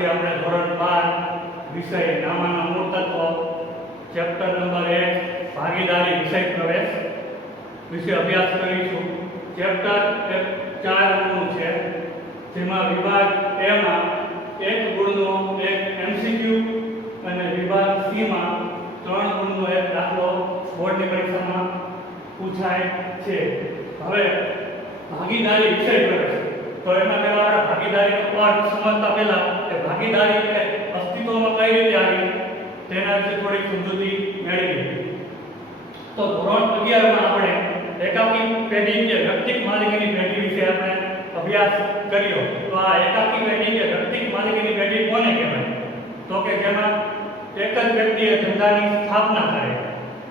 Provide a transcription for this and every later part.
આજે આપણે ધોરણ 12 વિષય નામાના મૂળ તત્વો ચેપ્ટર નંબર 1 ભાગીદારી વિષય પ્રવેશ વિશે અભ્યાસ કરીશું. ચેપ્ટર 4 નું છે, જેમાં વિભાગ A માં 1 ગુણનો એક MCQ અને વિભાગ C માં 3 ગુણનો એક દાખલો બોર્ડની પરીક્ષામાં પૂછાય છે. હવે ભાગીદારી વિષય પ્રવેશ, તો એમાં પહેલા આપણે ભાગીદારીનો અર્થ સમજતા પહેલા કે ભાગીદારી એટલે અસ્તિત્વમાં કઈ રીતે આવી તેના વિશે થોડી સમજૂતી મેળવીએ. તો ધોરણ 11 માં આપણે એકાકી પેઢી કે વ્યક્તિક માલિકીની પેઢી વિશે આપણે અભ્યાસ કર્યો. તો આ એકાકી પેઢી કે વ્યક્તિક માલિકીની પેઢી કોને કહેવાય? તો કે જેમાં એક જ વ્યક્તિએ ધંધાની સ્થાપના કરે,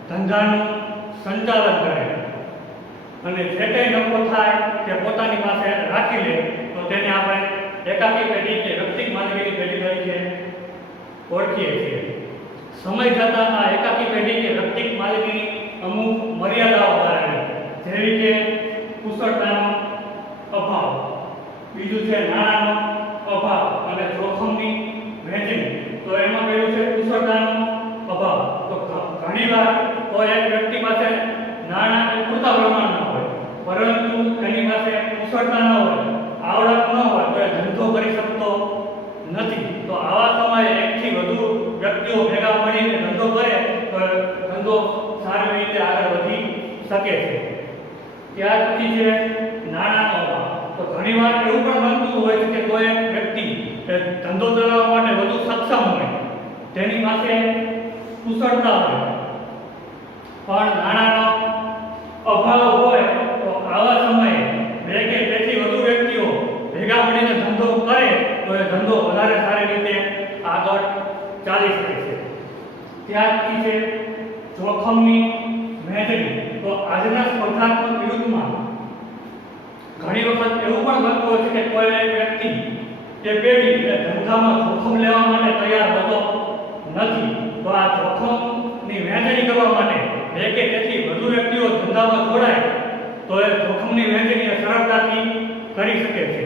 ધંધાનું સંચાલન કરે અને જે કંઈ નફો થાય તે પોતાની પાસે રાખી લે, તો તેને આપણે એકાકી પેઢી કે વ્યક્તિક માલિકીની પેઢી તરીકે ઓળખીએ છીએ. સમય જતાં આ એકાકી પેઢી કે વ્યક્તિક માલિકીની અમુક મર્યાદાઓ ધરાવે, જેવી કે કુશળતાનો અભાવ, બીજું છે નાણાંનો અભાવ અને જોખમની વહેંચણી. તો એમાં કયું છે કુશળતાનો અભાવ. તો ઘણીવાર કોઈ એક વ્યક્તિ પાસે નાણાં પૂરતા પ્રમાણમાં હોય, પરંતુ તેની પાસે કુશળતા ન હોય, આવડત ન હોય, તો એ ધંધો કરી શકતો નથી. તો આવા સમયે એકથી વધુ વ્યક્તિઓ ભેગા મળીને ધંધો કરે તો ધંધો સારી રીતે આગળ વધી શકે છે. ત્યાર પછી છે નાણાંનો અભાવ. તો ઘણીવાર એવું પણ બનતું હોય છે કે કોઈ એક વ્યક્તિ ધંધો ચલાવવા માટે વધુ સક્ષમ હોય, તેની પાસે કુશળતા હોય, પણ નાણાંનો અભાવ હોય, તો આવા સમયે બે કે તેથી વધુ વ્યક્તિઓ ભેગા મળીને ધંધો કરે તો એ ધંધો વધારે સારી રીતે આગળ ચાલી શકે છે. ત્યાર પછી છે જોખમની વહેંચણી. તો આજના સ્પર્ધાત્મક યુગમાં ઘણી વખત એવું પણ બનતું હોય છે કે કોઈ એક વ્યક્તિ કે પેઢી ધંધામાં જોખમ લેવા માટે તૈયાર હોતો નથી. તો આ જોખમની વહેંચણી કરવા માટે બે કે તેથી વધુ વ્યક્તિઓ ધંધામાં જોડાય તો એ જોખમની વહેંચણી સરળતાથી કરી શકે છે.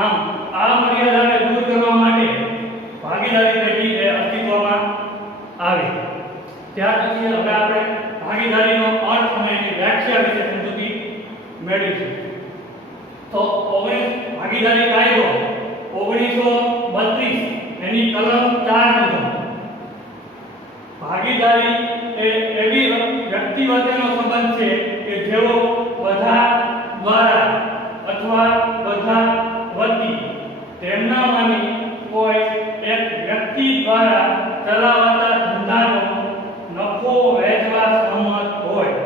આમ આ મર્યાદાને દૂર કરવા માટે ભાગીદારી પેઢી એ અસ્તિત્વમાં આવી. ત્યાર પછી હવે આપણે ભાગીદારીનો અર્થ અને એની વ્યાખ્યા વિશે સમજૂતી મેળવીશું. તો ભાગીદારી કાયદો 1932 એની કલમ 4 મુજબ ભાગીદારી એ એવી વ્યક્તિ વચ્ચેનો સંબંધ છે કે જેઓ બધા દ્વારા અથવા બધા વતી તેમનામાંની કોઈ એક વ્યક્તિ દ્વારા ચલાવાતા ધંધાનો નફો વહેંચવા સંમત હોય.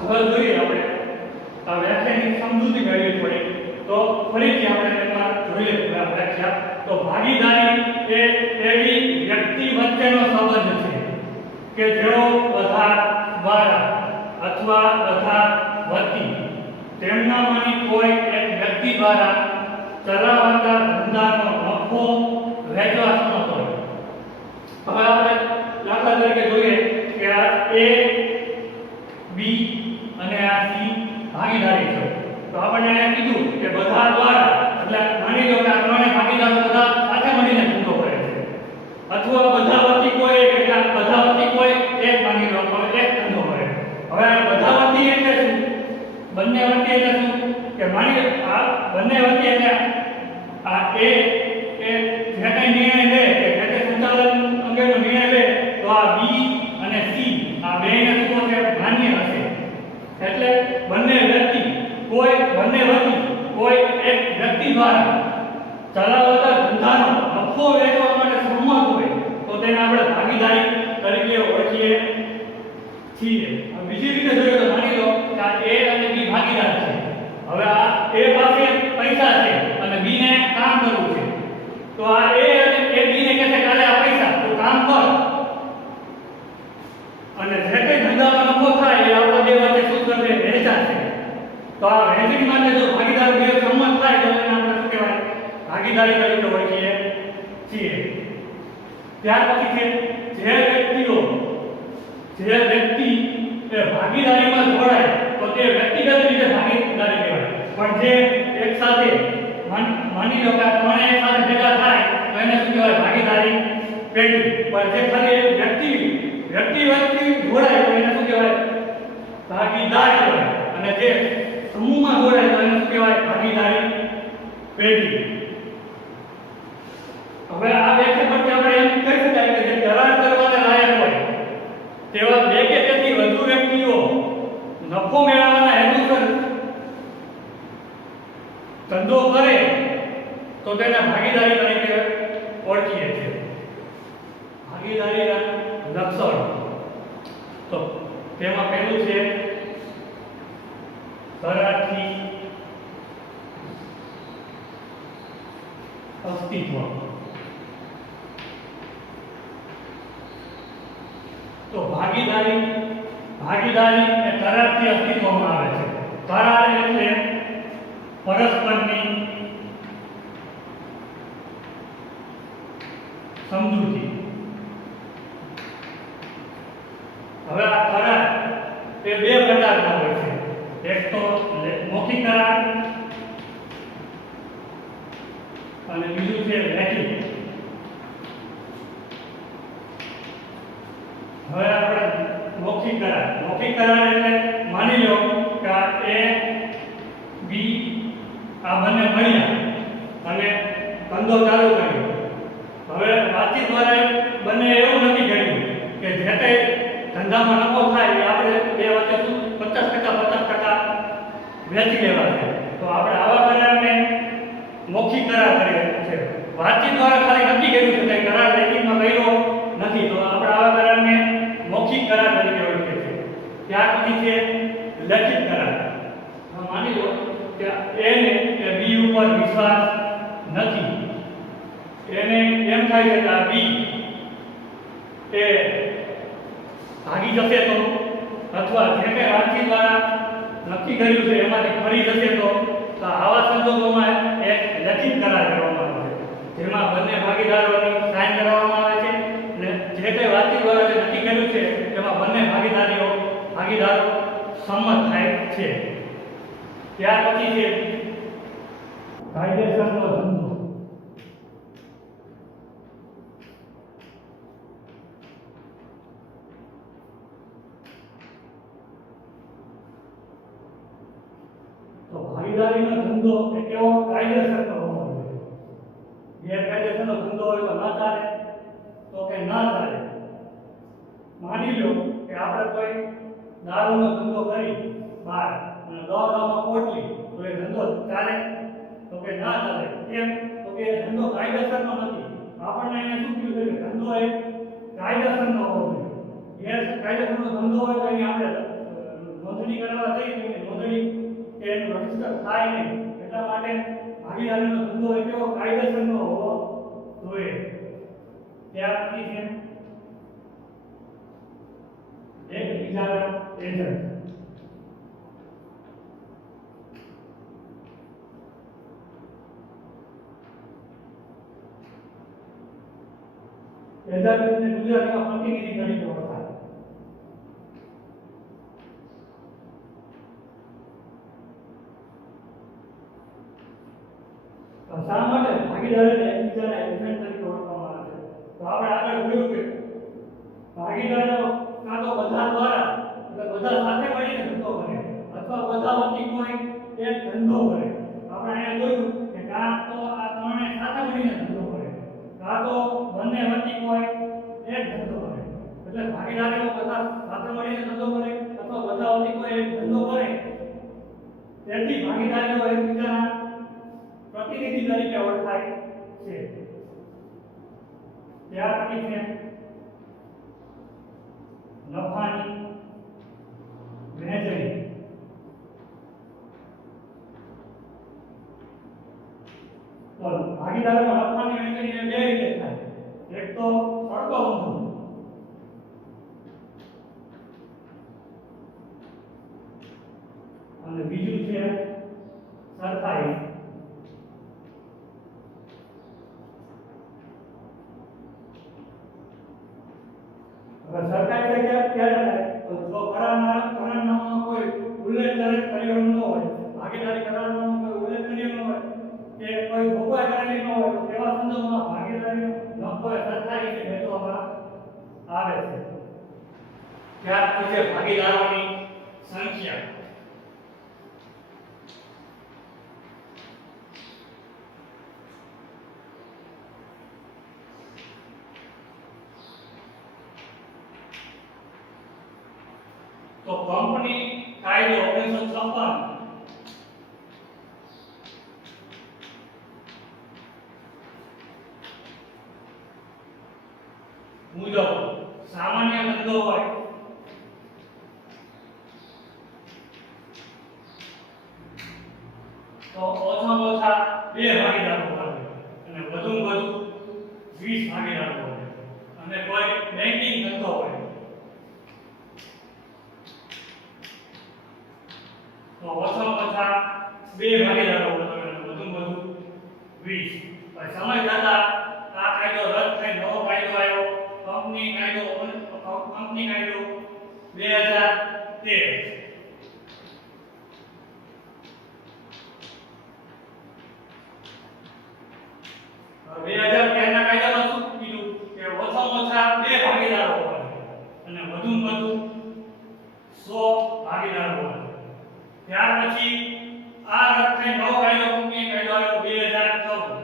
હવે જોઈએ આપણે આ વ્યાખ્યાની સમજૂતી મેળવી પડે. તો ફરીથી આપણે એકવાર જોઈ લઈએ વ્યાખ્યા. તો ભાગીદારી એ એવી વ્યક્તિ વચ્ચેનો સંબંધ છે કે જેઓ બધા દ્વારા અથવા બધા વતી તેમનામાંની કોઈ એક વ્યક્તિ દ્વારા ચલાવાતા ધંધાનો નફો વહેંચવા સંમત હોય. હવે આપણે દાખલા તરીકે જોઈએ કે આ A, B અને આ C ભાગીદારી છે. તો આપણને એને કીધું કે બધા દ્વારા, એટલે માની લો કે આ ત્રણે ભાગીદારો બધા સાથે મળીને ધંધો કરે છે, અથવા બધા વતી કોઈ એક, બધા વતી કોઈ એક, માની લો એક ધંધો કરે. હવે આ બધા વતી એટલે શું? બંને વતી એટલે શું? કે માની લો આ બંને વતી એટલે આ A કે જે કંઈ નિર્ણય લે કે જે કંઈ સંચાલન અંગેનો નિર્ણય લે, તો આ B અને C આ બેને શું છે? માન્ય હશે. એટલે બંને વ્યક્તિ બંને વતી કોઈ એક વ્યક્તિ દ્વારા ચલાવતા ધંધાનો નફો વેચવા માટે સંમત હોય તો તેને આપણે ભાગીદારી તરીકે ઓળખીએ છીએ. બીજી રીતે જોઈએ તો માની લો કે આ A અને B ભાગીદાર છે. હવે આ A પાસે પૈસા છે અને B ને કામ કરવું છે. તો આ A અને B ને કહે છે કાલે આ પૈસા તું કામ કર, અને જે કંઈ ધંધામાં નફો થાય એ આપણા બે વચ્ચે શું કરશે? વહેંચાશે. તો આ વહેંચણી માટે જો ભાગીદાર બે સંમત થાય તો એને આપણે શું કહેવાય? ભાગીદારી તરીકે ઓળખીએ છીએ. ત્યાર પછી છે જે વ્યક્તિ એ ભાગીદારીમાં જોડાય તો તે વ્યક્તિગત રીતે ભાગીદારી કહેવાય. પણ જે એક સાથે માની લો કે આ ત્રણેય એક સાથે ભેગા થાય તો એને શું કહેવાય? ભાગીદારી પેઢી. પણ જે ખાલી એક વ્યક્તિ વચ્ચે જોડાય તો એને શું કહેવાય? ભાગીદાર કહેવાય. અને જે સમૂહમાં જોડાય તો એને શું કહેવાય? ભાગીદારી પેઢી. હવે આ વ્યાખ્યા પરથી આપણે એમ કહી શકાય કે જે કરાર કરવાને લાયક હોય તેવા બે કે તેથી વધુ વ્યક્તિઓ નફો મેળવવાના હેતુસર ધંધો કરે તો તેને ભાગીદારી તરીકે ઓળખીએ છીએ. ભાગીદારીના લક્ષણો તો તેમાં પહેલું છે કરારથી અસ્તિત્વ. તો ભાગીદારી એ કરારથી અસ્તિત્વમાં આવે છે. કરાર એટલે પરસ્પરની સમજૂતી. હવે આ કરાર એ બે પ્રકારના હોય છે. એક તો મૌખિક કરાર અને બીજું છે લેખિત. હવે આપણે મૌખિક કરાર એટલે માની લો કે આ A B આ બંને મળ્યા અને ધંધો ચાલુ કર્યો. હવે વાતચીત દ્વારા બંને એવું નક્કી કર્યું કે જે કંઈ ધંધામાં નફો થાય એ આપણે બે વચ્ચે 50% વેચી લેવા છે. તો આપણે આવા કરારને મૌખિક કરાર કરીએ છે. વાતચીત દ્વારા ખાલી નક્કી કર્યું છે કે કરાર લેખિતમાં કર્યો નથી, તો આપણે આવા કરારને મૌખિક કરાર તરીકે ઓળખીએ છીએ. ત્યાર પછી છે લેખિત કરાર. માની લો કે A ને કે B ઉપર વિશ્વાસ નથી. એને એમ થાય છે કે આ B એ ભાગી જશે તો, અથવા જે કંઈ વાતચીત દ્વારા નક્કી કર્યું છે એમાંથી ફરી જશે તો આવા સંજોગોમાં એક લેખિત કરાર કરવામાં આવે છે, જેમાં બંને ભાગીદારોની સાઇન કરવામાં આવે છે અને જે કંઈ વાતચીત દ્વારા જે નક્કી કર્યું છે તેમાં બંને ભાગીદારો સંમત થાય છે. ત્યાર પછી છે કાયદેસરનો ધંધો. તો ભાગીદારીનો ધંધો એ કેવો? કાયદેસરનો હોવો જોઈએ. ગેરકાયદેસરનો ધંધો હોય તો ના ચાલે, તો કે ના ચાલે. માની લો કે આપણે કોઈ દારૂનો ધંધો કરી બહાર અને 10 ગામમાં પોટલી, તો એ ધંધો ચાલે? તો કે ના ચાલે. કેમ? તો કે એ ધંધો કાયદેસરનો નથી. આપણને એને શું કીધું છે કે ધંધો એ કાયદેસરનો હોવો જોઈએ. ગેરકાયદેસરનો ધંધો હોય તો એની આપણે નોંધણી કરાવવા જઈએ તો નોંધણી કે એનું રજીસ્ટર થાય નહીં. એટલા માટે ભાગીદારીનો ધંધો એ કેવો? કાયદેસરનો હોવો જોઈએ. ત્યાર પછી છે એકબીજાના એજન્ટ. એજન્ટને ગુજરાતીમાં પ્રતિનિધિ તરીકે ઓળખાય. શા માટે ભાગીદારોને એકબીજાના એજન્ટ તરીકે ઓળખવામાં આવે છે? તો આપણે આગળ જોયું કે ભાગીદારો કાં તો બધા દ્વારા એટલે બધા સાથે મળીને ધંધો કરે, અથવા બધા વચ્ચે કોઈ એક ધંધો કરે. આપણે અહીંયા જોયું કે કાં તો આ ત્રણે સાથે મળીને ધંધો કરે, કાં તો બંને વચ્ચે કોઈ એક ધંધો કરે. એટલે ભાગીદારો બધા સાથે મળીને ધંધો કરે અથવા બધા વચ્ચે કોઈ એક ધંધો કરે. તેથી ભાગીદારો એકબીજાના પ્રતિનિધિ તરીકે ઓળખાય છે. ત્યાર પછી છે નફાની વહેંચણી. તો ભાગીદારોમાં નફાની વહેંચણી બે રીતે થાય. એક તો સરખો ઊંધો અને બીજું છે સરખાઈ. સરકારી જગ્યા ક્યારે થાય? તો જો કરારનામામાં કોઈ ઉલ્લેખ કર્યો ન હોય, ભાગીદારી કરારનામામાં કોઈ ઉલ્લેખ કર્યો ન હોય કે કોઈ કરેલી ન હોય તો તેવા સંજોગોમાં ભાગીદારીનો નફો એ સરખા રીતે વહેંચવામાં આવે છે. ત્યાર પછી ભાગીદારોની સંખ્યા. તો કંપની કાયદો 1956 મુજબ સામાન્ય ધંધો હોય તો ઓછામાં ઓછા 2 ભાગીદારો હોય અને વધુમાં વધુ 20 ભાગીદારો હોય અને કોઈ બેંકિંગ ધંધો હોય તો ઓછામાં ઓછા 2 ભાગીદારો હોય અને વધુમાં વધુ 20. પણ સમય જતા આ કાયદો રદ થઈ નવો કાયદો આવ્યો, કંપની કાયદો 2013. હવે 2013 ના કાયદામાં શું કીધું કે ઓછામાં ઓછા 2 ભાગીદારો હોય અને વધુમાં વધુ 100 ભાગીદારો હોય. ત્યાર પછી આ રદ થઈ નવો કાયદો કંપની કાયદો આવ્યો 2014.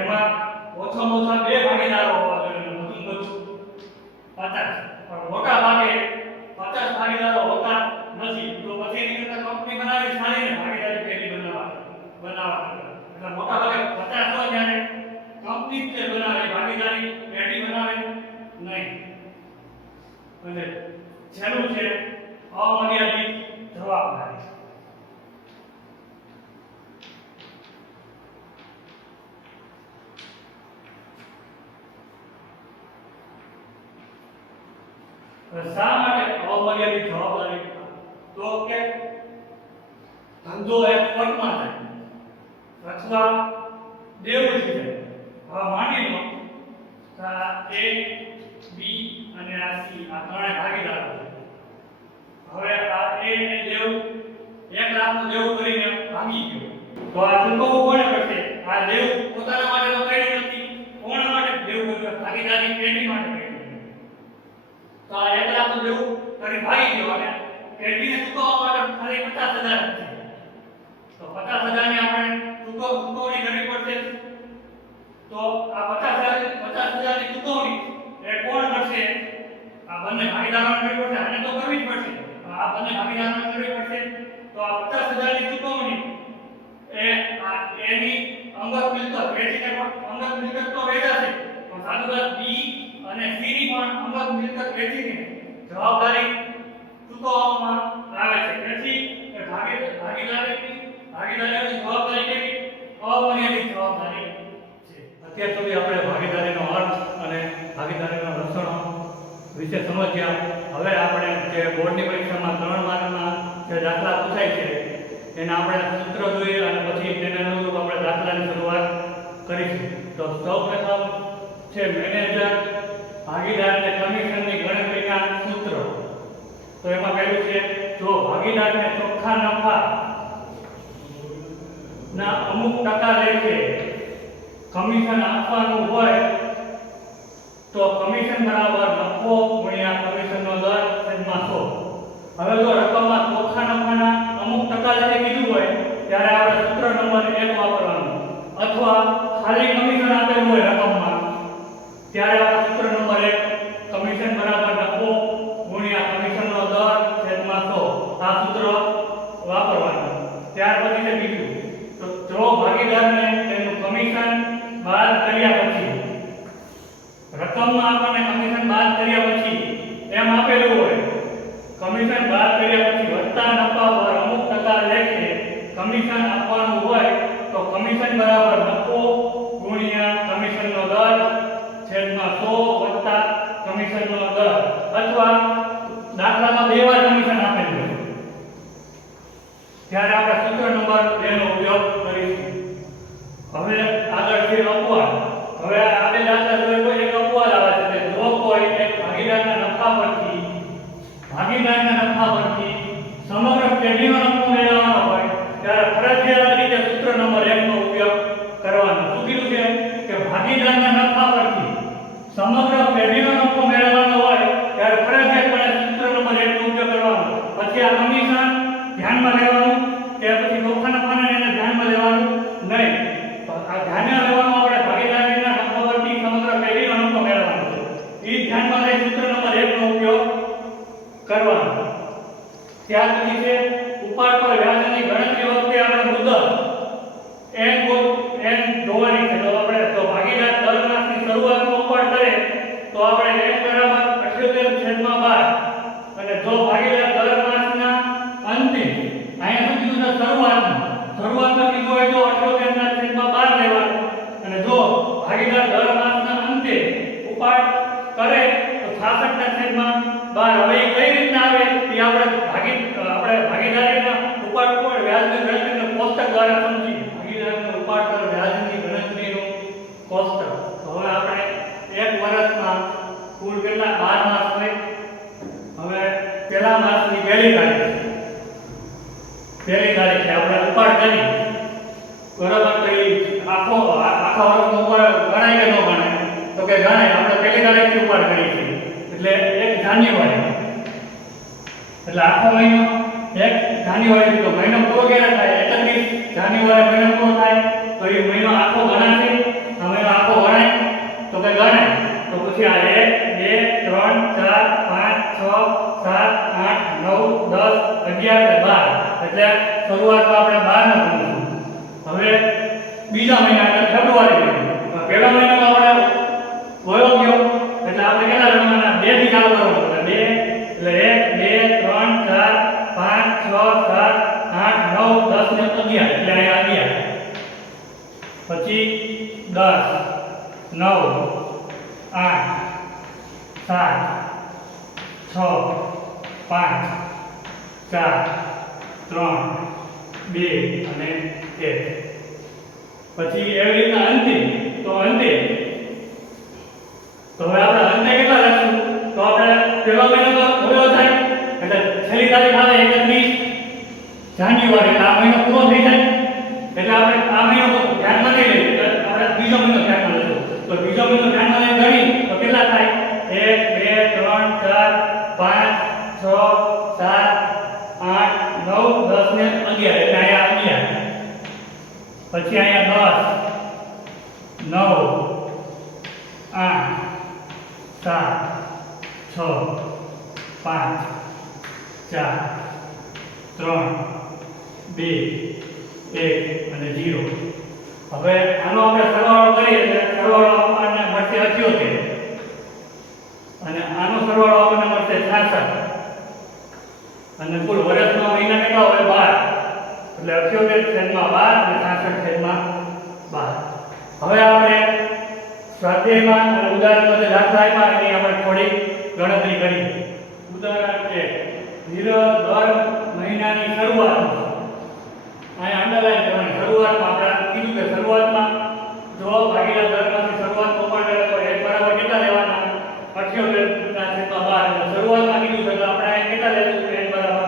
એમાં ઓછામાં ઓછા 2 ભાગીદારો હોવા જોઈએ અને વધુમાં વધુ 50. પણ મોટા ભાગે 50 ભાગીદારો હોતા નથી. તો પછી એની કરતા કંપની બનાવી સારીને ભાગીદારી પેઢી બનાવવા એટલે મોટા ભાગે 50 હોય ત્યારે કંપની જ બનાવે, ભાગીદારી પેઢી બનાવે નહીં. અને છેલ્લું છે અમર્યાદિત જવાબદારી. શા માટે અમર્યાદિત જવાબદારી? તો કે ધંધો એક ખોટમાં જાય અથવા દેવું છે. હવે માની લો કે આ A, B અને આ C આ ત્રણે ભાગીદારો છે. હવે આ A ને દેવું 1 લાખનું દેવું કરીને ભાગી ગયો તો આ ચૂકવવું કોને પડશે? આ દેવું પોતાના માટે તો કર્યું નથી, કોના માટે દેવું કર્યું? ભાગીદારી પેઢી માટે કર્યું. તો આ 1 લાખનું દેવું કરી ભાગી ગયો અને પેઢીને ચૂકવવા માટે ખાલી 50,000 છે. તો 50,000 ની આપણે ચૂકવણી કરવી પડશે. તો આ 50,000 ની ચૂકવણી એ કોણ કરશે? આ બંને ભાગીદારોને કરવી પડશે. આને તો કરવી જ પડશે. આ બંને ભાગીદારોને કરવી પડશે. તો આ 50,000 ની ચૂકવણી એ આ એની અંગત મિલકત વેચીને અંગત મિલકત તો વેચાશે, પણ સાથોસાથ B અને C ની પણ અંગત મિલકત વેચીને જવાબદારી ચૂકવવામાં આવે છે. તેથી ભાગીદારીની જવાબદારી કેવી? અમર્યાદિત જવાબદારી છે. અત્યાર સુધી આપણે ભાગીદારીનો અર્થ અને ભાગીદારીના લક્ષણો વિશે સમજ્યા. હવે આપણે જે બોર્ડની પરીક્ષામાં 3 માર્કના જે દાખલા પૂછાય છે એના આપણે સૂત્ર જોઈએ અને પછી તેના અનુરૂપ આપણે દાખલાની શરૂઆત કરીશું. તો સૌપ્રથમ છે મેનેજર ભાગીદાર અને કમિશનની ગણતરીના સૂત્રો. તો એમાં કહેલું છે જો ભાગીદારને ચોખ્ખા નફા ના અમુક ટકા લેખે કમિશન આપવાનું હોય તો કમિશન બરાબર નફો ગુણ્યા કમિશનનો દર છેદમાં 100. હવે જો રકમમાં ચોખ્ખા નફાના અમુક ટકા લેખે કીધું હોય ત્યારે આપણે સૂત્ર નંબર 1 વાપરવાનું, અથવા ખાલી કમિશન આપેલું હોય રકમમાં ત્યારે આપણે સૂત્ર નંબર 1 કમિશન બરાબર નફો ગુણ્યા કમિશનનો દર છેદમાં 100 આ સૂત્ર વાપરવાનું. ત્યાર પછી તે બીજું તો જો ભાગીદારને તેનું કમિશન બાદ કર્યા પછી રકમમાં આપણને કમિશન બાદ કર્યા પછી એમ આપેલું હોય કમિશન બાદ કર્યા પછી વત્તા નફા પર અમુક ટકા લેખે કમિશન આપવાનું હોય તો કમિશન બરાબર નફો ગુણ્યા કમિશનનો દર છેદમાં 100 વત્તા કમિશનનો દર, અથવા દાખલામાં 2 વાર કમિશન આપેલું હોય ત્યારે આપણે સૂત્ર નંબર 2 નો ઉપયોગ કરીશું. હવે આગળ છે અપવાદ. હવે આ બે દાખલા જોઈએ કોઈ એક અપવાદ આવે છે કે જો કોઈ એક ભાગીદારના નફા પરથી ભાગીદારના નફા પરથી સમગ્ર પેઢીનો નફો મેળવવાનો હોય ત્યારે ફરજિયાત રીતે સૂત્ર નંબર 1 નો ઉપયોગ કરવાનો. શું કીધું છે કે ભાગીદારના નફા પરથી સમગ્ર પેઢીનો નફો મેળવવાનો હોય ત્યારે ફરજિયાતપણે સૂત્ર નંબર 1 નો ઉપયોગ કરવાનો. પછી આ કમિશન ધ્યાનમાં લેવાનું કે પછી નફા નફાને એને ધ્યાનમાં લેવાનું નહીં. તો આ ધ્યાનમાં લેવાનું આપણે ભાગીદારીના નફા પરથી સમગ્ર પેઢીનો નફો મેળવવાનો છે. એ ધ્યાનમાં લઈ સૂત્ર નંબર 1 નો ઉપયોગ કરવાનો. ત્યાર પછી છે ઉપાડ પર વ્યાજની ગણતરી વખતે આપણે મુદત એન જોવાની છે. તો આપણે તો ભાગીદાર દર માસની શરૂઆતમાં ઉપાડ કરે તો આપણે n બરાબર 78/12 અને જો ભાગીદાર દર માસના અંતે અહીંયા શું કીધું છે શરૂઆતમાં કીધું હોય તો 78/12 લેવાનું અને જો ભાગીદાર દર માસના અંતે ઉપાડ કરે તો 66/12. હવે એ કઈ રીતના આવે એ આપણે ભાગીદારીના ઉપાડ પર વ્યાજની ગણતરીનું કોષ્ટક દ્વારા સમજીએ. ભાગીદારના ઉપાડ પર વ્યાજની ગણતરીનું કોષ્ટક. તો હવે આપણે એક વર્ષમાં કુલ કેટલા 12 માસ હોય. હવે પહેલા માસની પહેલી તારીખે આપણે ઉપાડ કરી બરાબર. તો એ આખા વર્ષનો ઉપાડ ગણાય કે ન ગણાય? તો કે ગણાય. આપણે પહેલી તારીખથી ઉપાડ કરી છે એટલે 1 જાન્યુઆરી એટલે આખો મહિનો 1 જાન્યુઆરી તો મહિનો પૂરો ક્યારે થાય? 31 જાન્યુઆરી મહિનો પૂરો થાય તો એ મહિનો આખો ગણાશે. આ મહિનો આખો ગણાય તો કે ગણાય. તો પછી આ 1 2 3 4 5 6 7 8 9 10 11 12 એટલે શરૂઆતમાં આપણે 12 નો ગણીશું. હવે બીજા મહિના એટલે ફેબ્રુઆરી મહિનો. પહેલા મહિનામાં આપણે વયો ગયો એટલે આપણે કેટલા ગણવાના? 2 થી ચાલુ કરવાનું. એટલે 2 એટલે 1 2 3 4 5 6 7 8 9 10 ને 11 એટલે અહીંયા 11. પછી 10 9 8 7 6 5 4 3 2 અને 1. પછી એવી રીતના અંતે તો હવે આપણે અંતે કેટલા રાખશું? તો આપણે પહેલો મહિનો તો પૂરો થાય એટલે છેલ્લી તારીખ આવે 31 જાન્યુઆરી. આ મહિનો પૂરો થઈ જાય એટલે આપણે આ મહિનો ધ્યાનમાં લઈ લઈએ. આપણે બીજો મહિનો ધ્યાનમાં લઈશું. તો બીજો મહિનો ધ્યાનમાં લઈ ગણી તો કેટલા થાય? 1 2 3 4 5 6 7 8 9 10 ને 11 એટલે અહીંયા 11. પછી અહીંયા 10 9 8 7 6 5 4 3 2 1 અને 0. હવે આનો આપણે સરવાળો કરીએ એટલે સરવાળો આપણને મળશે 78 અને આનો સરવાળો આપણને મળશે 66 અને કુલ વર્ષનો મહિના કેટલા હોય? 12 એટલે 78/12 અને 66/12. હવે આપણે સ્વાધ્યાયમાં અને ઉદાહરણમાં જે દાખલા આપ્યા એની આપણે થોડી ગણતરી કરીએ. ઉદાહરણ કે દર મહિનાની શરૂઆતમાં અહીંયા અંડરલાઈન કરવાની. શરૂઆતમાં આપણે કીધું કે શરૂઆતમાં જો ભાગીદાર દર માસની શરૂઆતમાં ઉપાડ કરે તો 1 બરાબર કેટલા લેવાના? 78/12. એટલે શરૂઆતમાં કીધું છે તો આપણે અહીંયા કેટલા લેશું? 1 બરાબર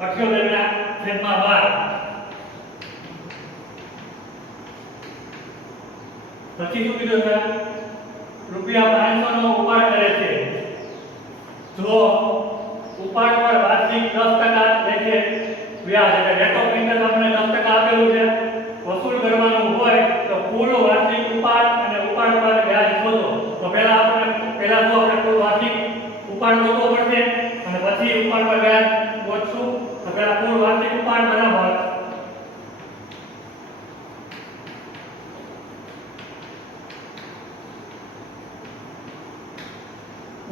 78/12. પછી શું કીધું છે? ₹500 નો ઉપાડ કરે છે. જો ઉપાડ પર વાર્ષિક 10% લેખે વ્યાજ એટલે રેટ ઓફ ઇન્ટરેસ્ટ આપણે 10% આપેલું છે વસૂલ કરવાનું હોય તો કુલ વાર્ષિક ઉપાડ અને ઉપાડ પર વ્યાજ શોધો. તો પહેલા તો આપણે કુલ વાર્ષિક ઉપાડ શોધવો પડશે અને પછી ઉપાડ પર વ્યાજ શોધશું. તો પહેલા કુલ વાર્ષિક ઉપાડ બરાબર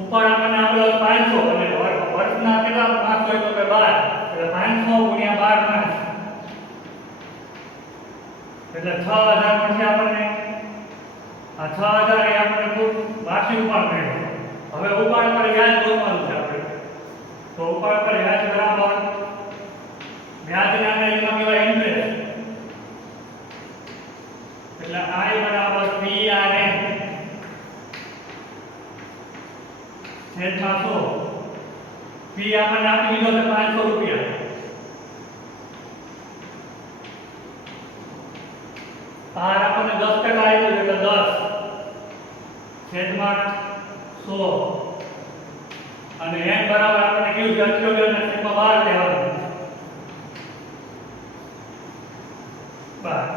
ઉપાડ આપણને આપેલો 500 અને વર્ષના કેટલા માસ હોય તો કે 12 એટલે 500 ગુણ્યા 12 માસ એટલે 6000 મળશે આપણને. આ 6000 એ આપણને કુલ વાર્ષિક ઉપાડ મળ્યો. હવે ઉપાડ પર વ્યાજ શોધવાનું છે આપણે. તો ઉપાડ પર વ્યાજ બરાબર વ્યાજને અંગ્રેજીમાં કહેવાય ઇન્ટરેસ્ટ એટલે I બરાબર PRN છેદમાં 100 ફી આપણને આપી દીધો છે 500 રૂપિયા. આર આપણને 10% આપ્યું છે એટલે 10 છેદમાં 100 અને n બરાબર આપણે કીધું છે 78 ને છેદમાં 12 લેવાનું. બસ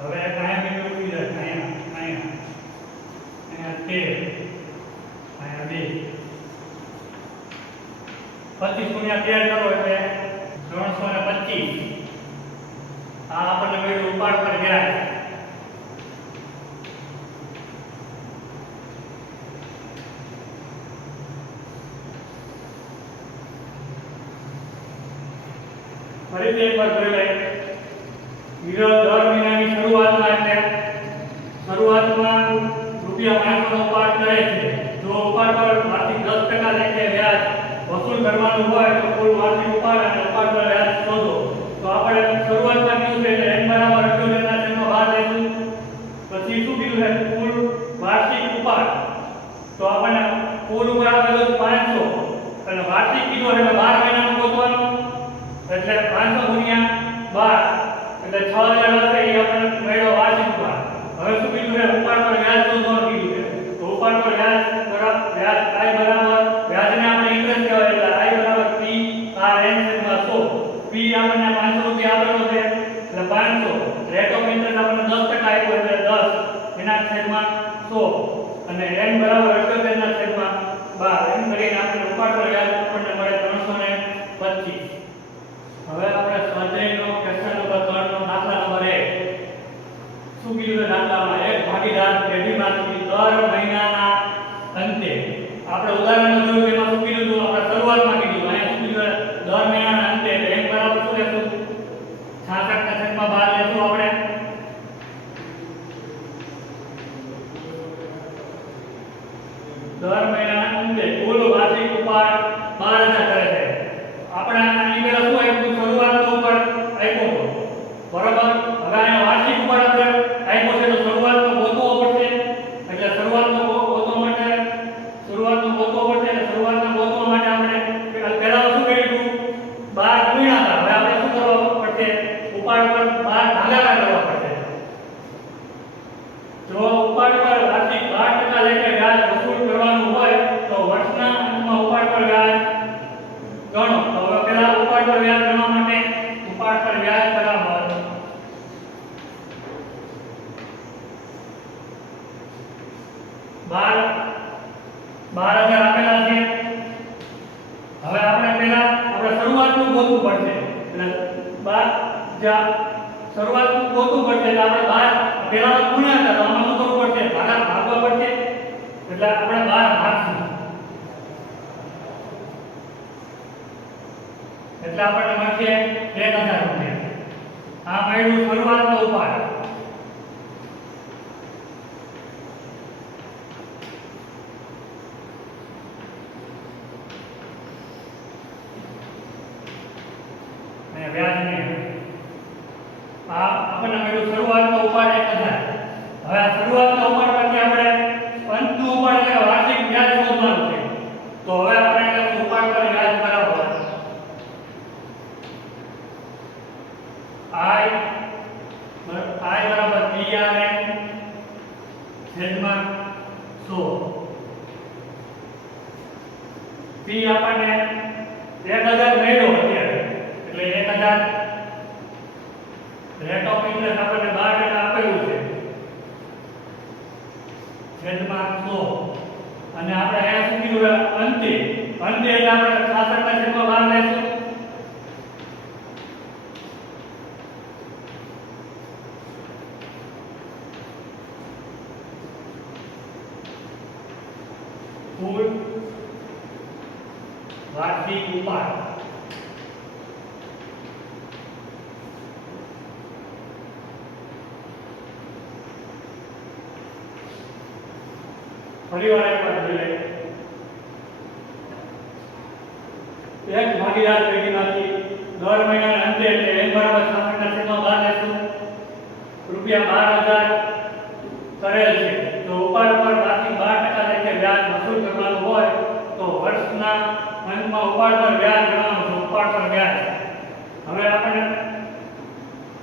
હવે કાયમી ઉડી જાય અહીંયા 13 અહીંયા 2 25 ગુણ્યા 13 કરો એટલે 325. આ આપણને મેળવ્યું ઉપાડ પર વ્યાજ. ફરીથી એકવાર જોઈ લઈએ. દર મહિનાની શરૂઆતમાં એટલે શરૂઆતમાં રૂપિયા 500 નો ઉપાડ કરે છે. જો ઉપાડ પર વાર્ષિક 10% લેખે વ્યાજ વસૂલ કરવાનું હોય તો કુલ વાર્ષિક ઉપાડ અને ઉપાડ પર વ્યાજ શોધો. તો આપણે શરૂઆતમાં કીધું છે એટલે n બરાબર 78 ના છેદમાં 12 લેશું. પછી શું કીધું છે કુલ વાર્ષિક ઉપાડ. તો આપણને કુલ ઉપાડ આવેલો 500 અને વાર્ષિક કીધું એટલે 12 મહિનાનું ગોતવાનું એટલે 500 ગુણ્યા 12 એટલે 6000 હશે. એ આપણે મેળવ્યો વાર્ષિક ઉપાડ. હવે શું કીધું છે ઉપાડ પર વ્યાજ શોધવાનું કીધું છે. તો ઉપાડ પર વ્યાજ બરાબર i બરાબર વ્યાજને આપણે ઇન્ટરેસ્ટ કહેવાય એટલે i બરાબર p r n છેદમાં 100. p આપણને 500 રૂપિયા આપેલો છે એટલે 500 રેટ ઓફ ઇન્ટરેસ્ટ આપણને 10% આપ્યો એટલે 10 એના છેદમાં 100 અને n બરાબર 78 ના છેદમાં 12 એમ કરીને આપણે ઉપાડ પર વ્યાજ આપણને મળે 325. હવે આપણે સ્વાધ્યાયનો ક્વેશ્ચન નંબર 3 નો દાખલા નંબર 1 શું કીધું છે દાખલામાં એક ભાગીદાર પેઢીમાંથી દર મહિનાના અંતે આપણે ઉદાહરણમાં જોયું એમાં શું કીધું હતું આપણે શરૂઆતમાં કીધું અહીંયા શું કીધું દર મહિનાના અંતે એટલે n બરાબર શું લેશું 66 ના છેદમાં 12 લેશું આપણે. દર મહિનાના અંતે કુલ વાર્ષિક ઉપાડ 12000 કરે છે. આપણે આની પહેલા શું આપ્યું શરૂઆતનો ઉપાડ આપ્યો હતો બરાબર. હવે આ વાર્ષિક ઉપાડ આપણે આપ્યો છે તો શરૂઆતનો ગોતવો પડશે એટલે શરૂઆતનો ગોતવા માટે એટલે શરૂઆતનો ગોતવા માટે આપણે પહેલા શું કર્યું 12 ગુણ્યા હતા. હવે આપણે શું કરવા પડશે ઉપાડ પર 12 ભાગાકાર કરવા પડશે. જો ઉપાડ પર વાર્ષિક 12% લેખે વ્યાજ વસૂલ કરવાનું હોય તો વર્ષના અંતમાં ઉપાડ પર વ્યાજ ગણો. તો હવે પહેલા ઉપાડ પર વ્યાજ ગણવા માટે ઉપાડ પર વ્યાજ બરાબર 12000 આપેલા છે. હવે આપણે પહેલા આપણે શરૂઆતનું ગોતવું પડશે એટલે 12 શરૂઆતનું ગોતવું પડશે એટલે આપણે 12 પહેલા ગુણ્યા હતા તો આમાં શું કરવું પડશે ભાગવા પડશે એટલે આપણે 12 ભાગશું એટલે આપણને મળશે 1000 રૂપિયા. આ મળ્યું શરૂઆતનો ઉપાડ. અને વ્યાજ નહીં આ આપણને મળ્યું શરૂઆતનો ઉપાડ 1000. હવે આ શરૂઆતનો ઉપાડ પછી આપણે અંતનો ઉપાડ એટલે વાર્ષિક વ્યાજ શોધવાનું છે. તો હવે આપણે ઉપાડ પર વ્યાજ બરાબર i બરાબર PRN છેદમાં 100. p આપણને 1000 મળ્યો અત્યારે એટલે 1000 રેટ ઓફ ઇન્ટરેસ્ટ આપણને 12% આપેલું છે છેદમાં 100 અને આપણે અહીંયા શું કીધું અંતે એટલે આપણે 66 ના છેદમાં 12 લેશું. કુલ વાર્ષિક ઉપાડ ફરીવાર એકવાર જોઈ લઈએ. એક ભાગીદાર પેઢીમાંથી દર મહિનાના અંતે એટલે n બરાબર 66 ના છેદમાં 12 લેશું. રૂપિયા 12000 કરેલ છે તો ઉપાડ પર વાર્ષિક 12% લેખે વ્યાજ વસૂલ કરવાનું હોય તો વર્ષ વર્ષના અંતમાં ઉપાડ પર વ્યાજ ગણવાનું છે. ઉપાડ પર વ્યાજ. હવે આપણે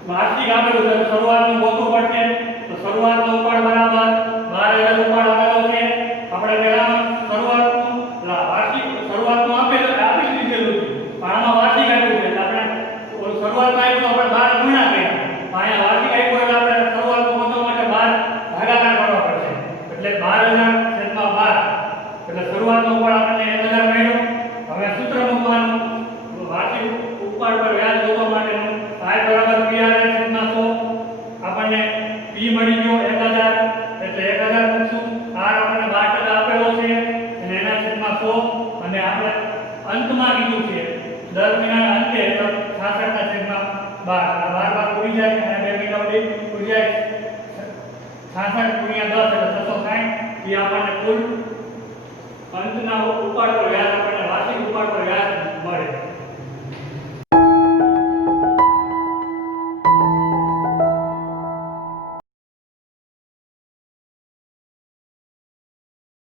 વાર્ષિક આપેલું છે, શરૂઆતનું ગોતવું પડશે. તો શરૂઆતનો ઉપાડ બરાબર 12,000 ઉપાડ આપેલો છે. આપણે પહેલામાં વાર્ષિક શરૂઆતનું આપી દીધેલું છે, પણ આમાં વાર્ષિક આપ્યું છે એટલે આપણે શરૂઆતમાં આપ્યું આપણે 12 ગુણ્યા કર્યા. અહીંયા વાર્ષિક આપ્યું એટલે આપણે શરૂઆતનું ગોતવા માટે 12 ભાગાકાર કરવા પડશે. એટલે 12,000 છેદમાં 12 એટલે શરૂઆતનો ઉપાડ આપણને 1,000 મળ્યો. હવે સૂત્ર મૂકવાનું, વાર્ષિક ઉપાડ પર વ્યાજ ગોતવા માટેનું I બરાબર PR છેદમાં 100 આપણને P મળી ગયો 1,000 એટલે 1,000 મૂકશું. R આપણને 12% આપેલો છે અને એના છેદમાં 100 અને આપણે અંતમાં કીધું છે દર મહિનાના અંતે એટલે 66 ના છેદમાં 12 આ 12 પૂરી જાય અને 2 મહિના સુધી પૂરી જાય 66 ગુણ્યા 10 એટલે 660 એ આપણને કુલ અંતના ઉપાડ પર વ્યાજ